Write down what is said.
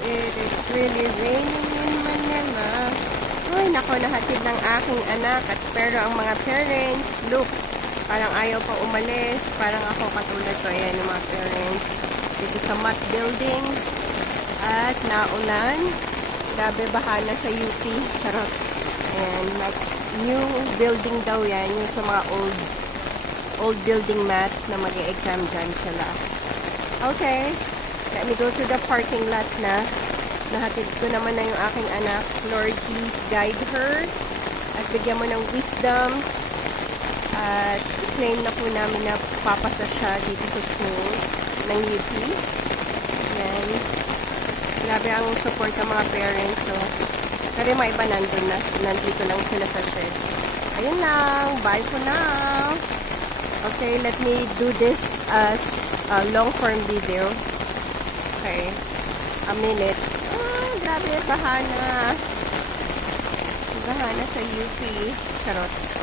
It is really raining in Manila. Uy, nako, nahatid ng aking anak. Pero ang mga parents, look, parang ayaw pa umalis. Parang ako katulad ko. Ayan yung mga parents. Dito sa Matt Building. At naulan. Grabe, baha na sa UP. Charot. Ayan, new building daw yan. Yung sa mga old building mat na mag-e-exam dyan sila. Okay. Let me go to the parking lot na. Nahatid ko naman na yung aking anak. Lord, please guide her. At bigyan mo ng wisdom. At i-claim na po namin na papasa siya dito sa school ng UP. Yan. Grabe ang support ng mga parents. So, pero mga iba nandun na. Nandito lang sila sa shed. Ayun lang. Bye for now. Okay, let me do this as a long form video. Okay. A minute. Grabe, bahana. Bahana sa UP. Charot.